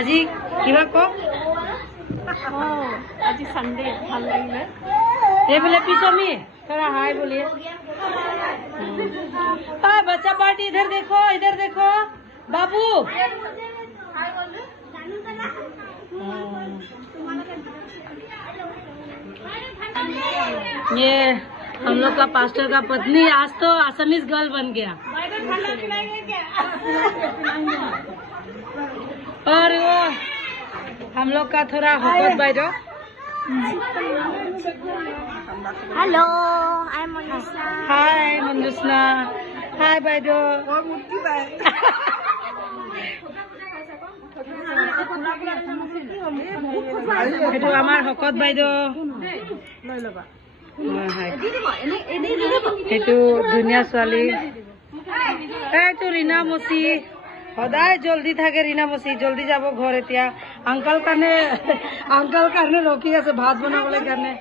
আজি কিবা কওক আজি সানডে ভাল লাগিলে এইফালে পিছমি थोड़ा हाय बोलिए बच्चा पार्टी इधर देखो बाबू ये हम लोग का पास्टर का पत्नी आज तो असमीज गर्ल बन गया और वो हम लोग का थोड़ा हुकूमत बैठो हेलो आई एम मंजुषा हाय मंजुषा हाय बैठो এইটো আমাৰ হকত বাইদেউ এইটো ধুনীয়া ছোৱালী এইটো ৰীনা মচি সদায় জলদি থাকে ৰীনা মচি জলদি যাব ঘৰ এতিয়া আংকল কাৰণে ৰখি আছে ভাত বনাবলৈ কাৰণে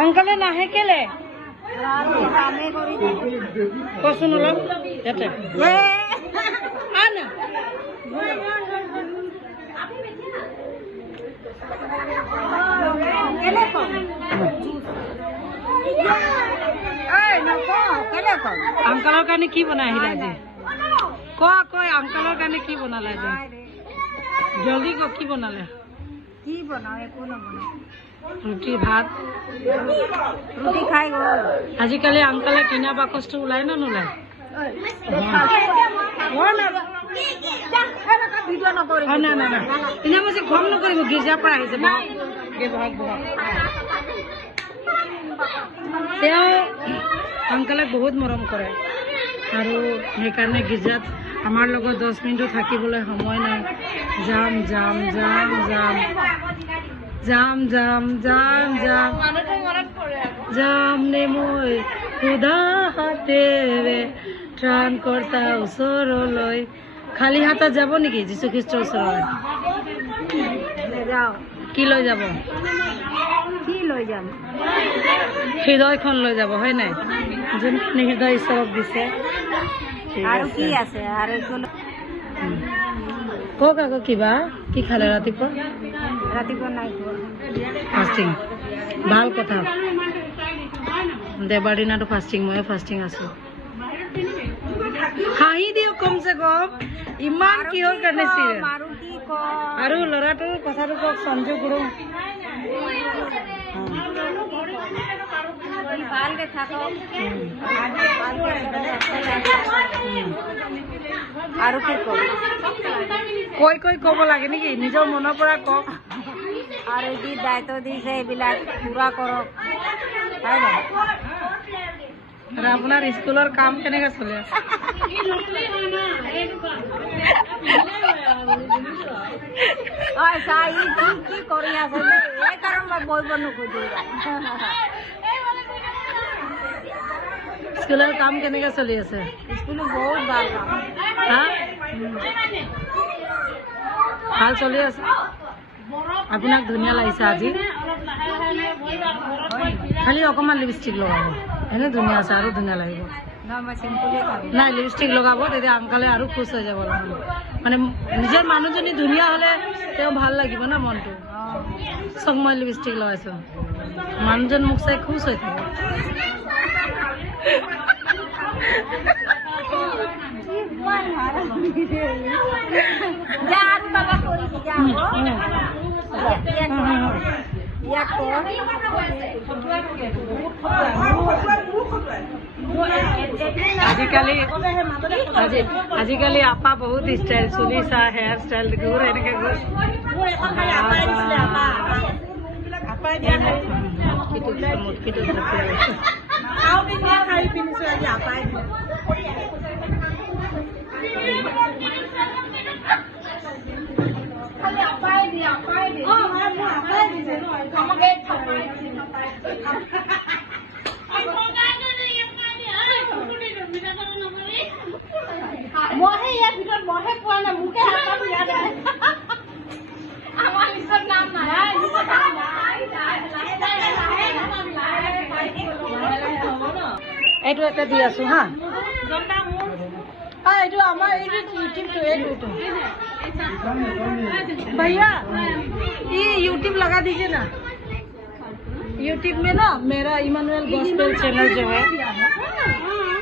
আংকলে নাহে কেলে কচোন অলপ ইয়াতে আংকলৰ কাৰণে কি বনাই আহিলা আজি কয় আংকলৰ কাৰণে কি বনালে আজি জলদি ক কি বনালে কি বনাও একো নবনাও ৰুটি ভাত ৰুটি খাই গ'ল আজিকালি আংকলে কিনা বাকচটো ওলাই না নোলায় কিনা বস্তু খং নকৰিব গীৰ্জাৰ পৰা আহিছে তেওঁ আংকলে বহুত মৰম কৰে আৰু সেইকাৰণে গীৰ্জাত আমাৰ লগত 10 মিনিটো থাকিবলৈ সময় নাই যাম যাম যাম যাম যাম যাম যাম যাম যাম নে মই খুদা হাতেৰে ত্ৰাণ কৰ্তা ওচৰলৈ খালী হাতত যাব নেকি যীশু খ্ৰীষ্টৰ ওচৰলৈ কি লৈ যাব হৃদয়খন লৈ যাব হয় নাই যোনখিনি হৃদয় ঈশ্বৰক দিছে আৰু কি আছে আৰু কওক আকৌ কিবা কি খালে ৰাতিপুৱা নাই ফাষ্টিং ভাল কথা দেওবাৰ দিনাটো ফাষ্টিং ময়ো ফাষ্টিং আছো হাঁহি দিওঁ কমচে কম ইমান কিহৰ কাৰণে চিৰিয়াছ আৰু ল'ৰাটোৰ কথাটো কওক সঞ্জু গুৰু আৰু কি কৈ ক'ব লাগে নেকি নিজৰ মনৰ পৰা কওক আৰু যি দায়িত্ব দিছে এইবিলাক পুৰা কৰক হয় নাই আৰু আপোনাৰ স্কুলৰ কাম কেনেকৈ চলি আছে কি কৰি আছে এই কাৰণ মই বহিব নোখোজো স্কুলৰ কাম কেনেকৈ চলি আছে স্কুলো বহুত ভাল কাম ভাল চলি আছে আপোনাক ধুনীয়া লাগিছে আজি খালি অকণমান লিপষ্টিক লগাব এনে ধুনীয়া আছে আৰু ধুনীয়া লাগিব নাই লিপষ্টিক লগাব তেতিয়া আংকলে আৰু খুচ হৈ যাব মানে নিজৰ মানুহজনী ধুনীয়া হ'লে তেওঁ ভাল লাগিব না মনটো চব মই লিপষ্টিক লগাইছো মানুহজন মোক চাই খুচ হৈ থাকে আজিকালি আপা বহুত ষ্টাইল চুলি চা হেয়াৰ ষ্টাইল ঘূৰ এনেকে মহে ইয়াৰ ভিতৰত মহে পোৱা নাই মোকে হাতত ইয়াত আমাৰ নিজৰ নাম নাই এইটো এটা দি আছো হা हाँ ये हमारे यूट्यूब तो है भैया ये यूट्यूब लगा दीजिए ना यूट्यूब में ना मेरा इमानुएल गॉस्पेल चैनल जो है